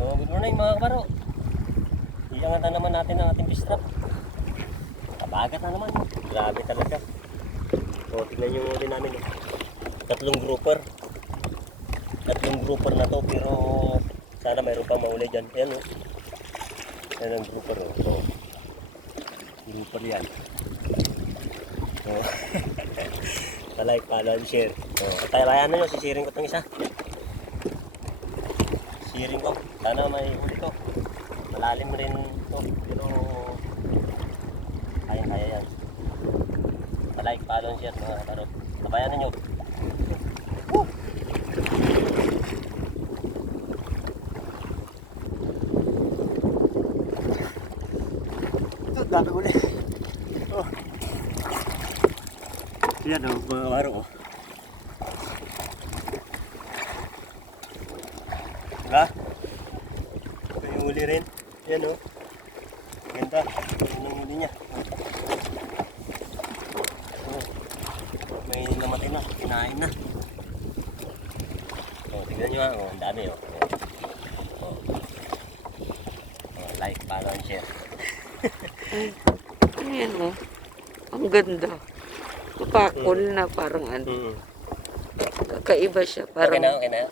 So, good morning mga kabaro. Iangatan naman natin ang ating fish trap. Kabagat na naman. Grabe talaga. O, tignan yung uli namin. Tatlong grouper na to, pero sana mayroon pang mauli dyan. Ayan o. Ayan ang grouper o. So, grouper yan. So, like, follow, and share. So, tayo nyo, sisiring ko itong isa. Sisiring ko. Sana may uli to. Malalim rin to, pero kaya yan. Like, follow, and share mga katarot. Tabayan nyo. Woo! Ito, dami uli. Oh. Yan o, mga kabaro o. Diba? May huli rin. Yan o. Ganda. Yan ang huli niya. Oh. May namatay na. Kinain na. O, tignan nyo ha. O, ang dami o. O. O, like, follow, and share. Ayan o. Ang ganda. Pakol na parang ano. Kakaiba siya. Parang Okay na, okay na.